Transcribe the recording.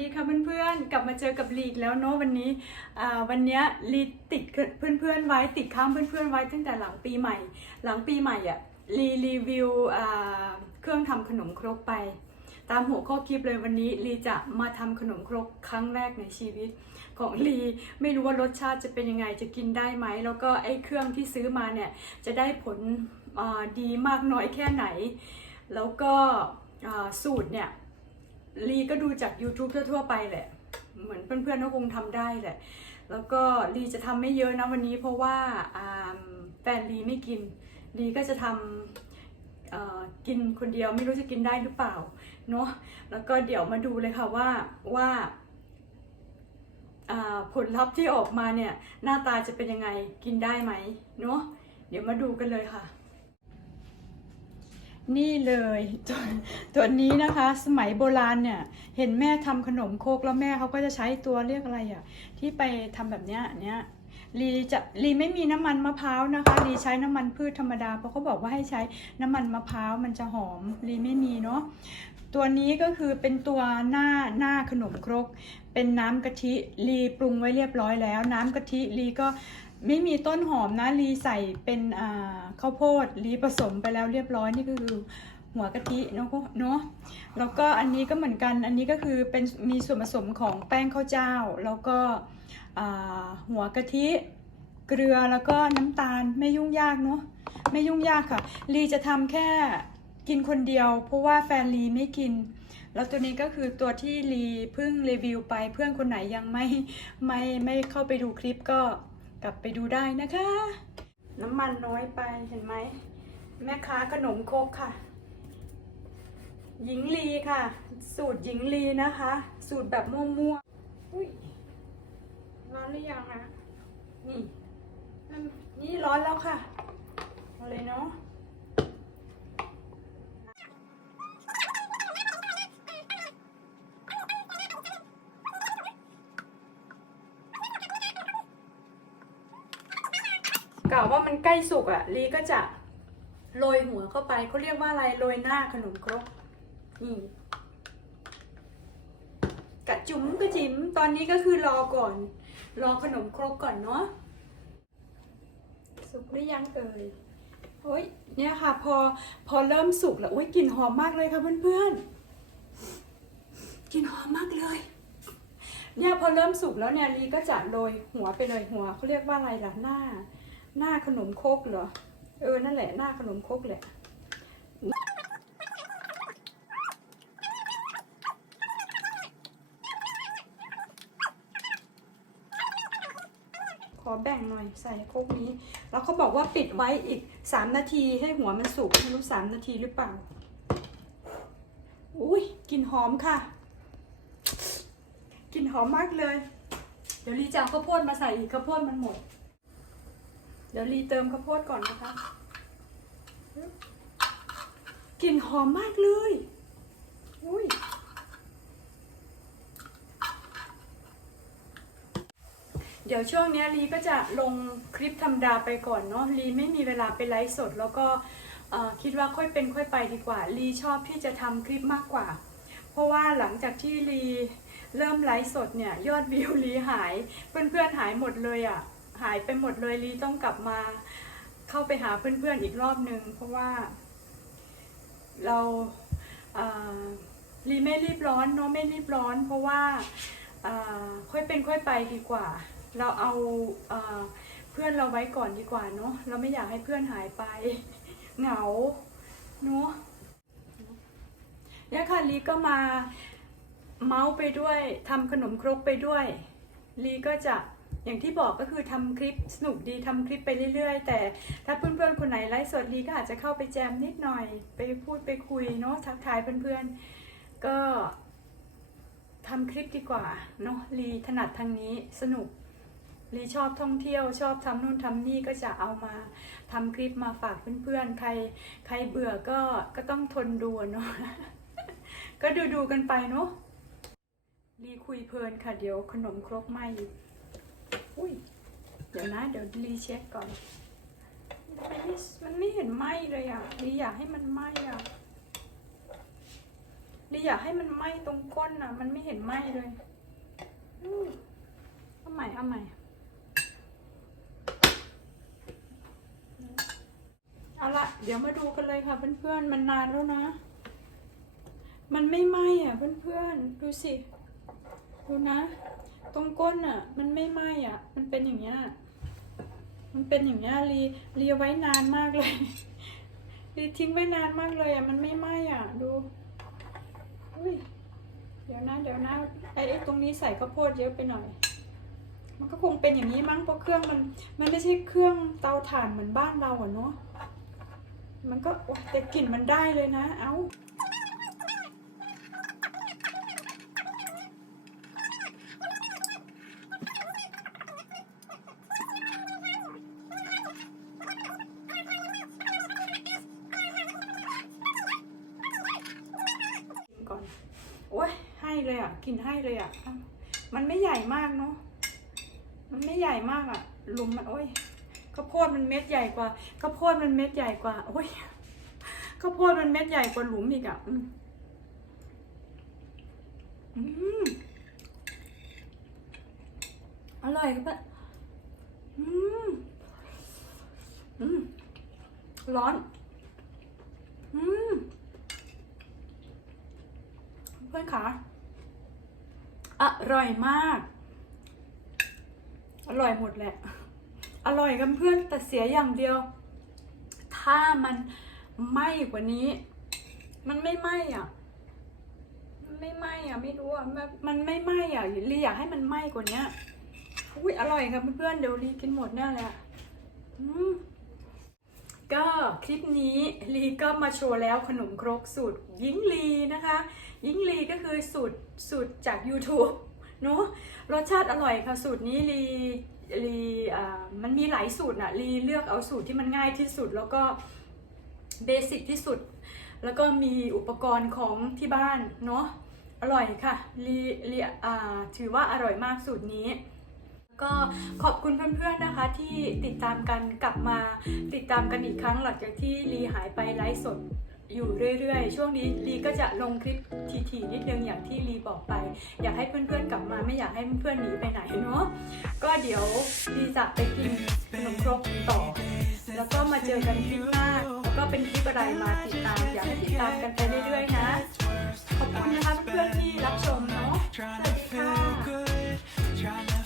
ดีค่ะเพื่อนๆ กลับมาเจอกับลีกแล้วเนาะวันนี้วันนี้ลีติดเพื่อนๆไว้ติดข้ามเพื่อนๆไว้ตั้งแต่หลังปีใหม่ หลังปีใหม่อะลีรีวิวเครื่องทำขนมครกไป ตามหัวข้อคลิปเลยวันนี้ลีจะมาทำขนมครกครั้งแรกในชีวิต ของลีไม่รู้ว่ารสชาติจะเป็นยังไงจะกินได้ไหม แล้วก็ไอ้เครื่องที่ซื้อมาเนี่ยจะได้ผลดีมากน้อยแค่ไหน แล้วก็สูตรเนี่ย ลีก็ดูจาก YouTube ทั่วๆไปแหละ เหมือนเพื่อนๆก็คงทำได้แหละ แล้วก็ลีจะทำไม่เยอะนะวันนี้เพราะว่าแฟนลีไม่กินลีก็จะทำกินคนเดียวไม่รู้จะกินได้หรือเปล่าเนาะแล้วก็เดี๋ยวมาดูเลยค่ะว่าว่าผลลัพธ์ที่ออกมาเนี่ยหน้าตาจะเป็นยังไงกินได้ไหมเนาะเดี๋ยวมาดูกันเลยค่ะ นี่เลยตัวตัวนี้นะคะ สมัยโบราณเนี่ย เห็นแม่ทำขนมโครกแล้วแม่เขาก็จะใช้ตัวเรียกอะไรอะ่ะ ที่ไปทำแบบเนี้ยเนี้ยลีจะลีไม่มีน้ำมันมะพร้าวนะคะลีใช้น้ำมันพืชธรรมดาเพราะเขาบอกว่าให้ใช้น้ำมันมะพร้าวมันจะหอมลีไม่มีเนาะตัวนี้ก็คือเป็นตัวหน้าหน้าขนมครก เป็นน้ำกะทิลีปรุงไว้เรียบร้อยแล้ว น้ำกะทิลีก็ ไม่มีต้นหอมนะลีใส่เป็นอ่าข้าวโพดลีผสมไปแล้วเรียบร้อยนี่ก็คือหัวกะทิเนาะเนาะแล้วก็อันนี้ก็เหมือนกันอันนี้ก็คือเป็นมีส่วนผสมของแป้งข้าวเจ้า แล้วก็หัวกะทิเกลือแล้วก็น้ำตาลไม่ยุ่งยากเนาะไม่ยุ่งยากค่ะลีจะทำแค่กินคนเดียว เพราะว่าแฟนลีไม่กิน แล้วตัวนี้ก็คือตัวที่ลีเพิ่งรีวิวไปเพื่อนคนไหนยังไม่ไม่ไม่เข้าไปดูคลิปก็ กลับไปดูได้นะคะ น้ำมันน้อยไปเห็นไหม แม่ค้าขนมคกค่ะ หญิงลีค่ะ สูตรหญิงลีนะคะ สูตรแบบมั่วๆอุ้ยร้อนหรือยังนะนี่นี่ร้อนแล้วค่ะเอาเลยเนาะ กล่า ว่ามันใกล้สุกอะลีก็จะโรยหัวเข้าไปเขาเรียกว่าอะไรโรยหน้าขนมครกนี่กะจุ๋มกระจิ๋มตอนนี้ก็คือรอก่อน รอขนมครกก่อนเนาะสุกหรือยังเอ่ยโอ้ยเนี่ยค่ะ พอพอเริ่มสุกแล้วโอ้ยกลิ่นหอมมากเลยค่ะเพื่อนๆกลิ่นหอมมากเลยเนี่ยพอเริ่มสุกแล้วเนี่ยลีก็จะโรยหัวไปเลยหัวเขาเรียกว่าอะไรล่ะหน้า หน้าขนมคกเหรอ เออ นั่นแหละ หน้าขนมคกแหละ ขอแบ่งหน่อยใส่คกนี้ แล้วเขาบอกว่าปิดไว้อีกสามนาทีให้หัวมันสุกไม่รู้สามนาทีหรือเปล่า อุ้ยกลิ่นหอมค่ะกลิ่นหอมมากเลย เดี๋ยวลีจะเอาข้าวโพดมาใส่อีกข้าวโพดมันหมด เดี๋ยวรีเติมข้าวโพดก่อนนะคะ กลิ่นหอมมากเลย อุ้ย เดี๋ยวช่วงนี้ยลีก็จะลงคลิปธรรมดาไปก่อนเนาะลีไม่มีเวลาไปไลฟ์สด แล้วก็คิดว่าค่อยเป็นค่อยไปดีกว่าลีชอบที่จะทำคลิปมากกว่า เพราะว่าหลังจากที่ลีเริ่มไลฟ์สดเนี่ยยอดวิวลีหาย เพื่อนๆหายหมดเลยอะ่ะ หายไปหมดเลยลีต้องกลับมาเข้าไปหาเพื่อนๆอีกรอบหนึ่งเพราะว่าเราลีไม่รีบร้อนเนาะไม่รีบร้อน เพราะว่าค่อยเป็นค่อยไปดีกว่า เราเอาเพื่อนเราไว้ก่อนดีกว่าเนาะเราไม่อยากให้เพื่อนหายไปเหงาเนาะเนี่ยค่ะลีก็มาเมาส์ไปด้วยทำขนมครกไปด้วยลีก็จะ อย่างที่บอกก็คือทำคลิปสนุกดีทำคลิปไปเรื่อยๆ แต่ถ้าเพื่อนๆคนไหนไลฟ์สดลีก็อาจจะเข้าไปแจมนิดหน่อย ไปพูดไปคุยเนาะทักทายเพื่อนๆ ก็ทำคลิปดีกว่าเนาะลีถนัดทางนี้สนุกลีชอบท่องเที่ยวชอบทำนู่นทำนี่ก็จะเอามาทำคลิปมาฝากเพื่อนๆ ใครใครเบื่อก็ก็ต้องทนดูเนาะก็ดูดูกันไปเนาะลีคุยเพลินค่ะเดี๋ยวขนมครกไหม อุ้ยเดี๋ยวนะเดี๋ยวรีเช็คก่อน มันไม่มันไม่เห็นไหมเลยอะรีอยากให้มันไหมอะลีอยากให้มันไหมตรงก้นอะ มันไม่เห็นไหมเลยอืมเอาใหม่เอาใหม่เอาละเดี๋ยวมาดูกันเลยค่ะเพื่อนๆมันนานแล้วนะ มันไม่ไหมอะเพื่อนๆดูสิ ดูนะ ตรงก้นอะ มันไม่ไหม้อะ มันเป็นอย่างเงี้ยมันเป็นอย่างเงี้ยรีรีไว้นานมากเลยรีทิ้งไว้นานมากเลยอะมันไม่ไหม้อะดูอุ้ยเดี๋ยวนะเดี๋ยวนะไอ้ตรงนี้ใส่ข้าวโพดเยอะไปหน่อย มันก็คงเป็นอย่างนี้มั้งเพราะเครื่องมัน มันไม่ใช่เครื่องเตาถ่านเหมือนบ้านเราอะเนาะมันก็แต่กลิ่นมันได้เลยนะ เอ้า อ้ยให้เลยอะกินให้เลยอะมันไม่ใหญ่มากเนาะมันไม่ใหญ่มากอะหลุมมันโอ้ยข้าวโพดมันเม็ดใหญ่กว่าข้าวโพดมันเม็ดใหญ่กว่าโอ้ยข้าวโพดมันเม็ดใหญ่กว่าหลุมอีกอะอืมอร่อยครับอะอืมอืมร้อน อืม เพื่อร่อยมาก อร่อยหมดแหละ อร่อยกันเพื่อนแต่เสียอย่างเดียว ถ้ามันไหม้กว่านี้ มันไม่ไหม้อะไม่ไหม้อะไม่รู้อะมันมันไม่ไหม้อะลีอยากให้มันไหม้กว่านี้อุ้ยอร่อยครับเพื่อนๆเดี๋ยวลีกินหมดแน่เลยอะอืม ก็คลิปนี้ลีก็มาโชว์แล้วขนมครกสูตรยิงลีนะคะ ยิงลีก็คือสูตรสูตรจาก YouTube เนอะรสชาติอร่อยค่ะสูตรนี้ลีลีอ่ามันมีหลายสูตรนะลีเลือกเอาสูตรที่มันง่ายที่สุดแล้วก็เบสิกที่สุด แล้วก็มีอุปกรณ์ของที่บ้านเนาะอร่อยค่ะลีลีอ่าถือว่าอร่อยมากสูตรนี้ ก็ขอบคุณเพื่อนๆนะคะ ที่ติดตามกันกลับมาติดตามกันอีกครั้งหลังจากที่ลีหายไปไลฟ์สดอยู่เรื่อยๆ ช่วงนี้ลีก็จะลงคลิปทีๆนิดนึงอย่างที่ลีบอกไป อยากให้เพื่อนๆกลับมาไม่อยากให้เพื่อนๆหนีไปไหนเนาะก็เดี๋ยวลีจะไปกินขนมครกต่อ แล้วก็มาเจอกันคลิปหน้าแล้วก็เป็นคลิปอะไรมาติดตามอยากให้ติดตามกันไปเรื่อยๆนะ ขอบคุณนะคะเพื่อนๆที่รับชมเนาะสวัสดีค่ะ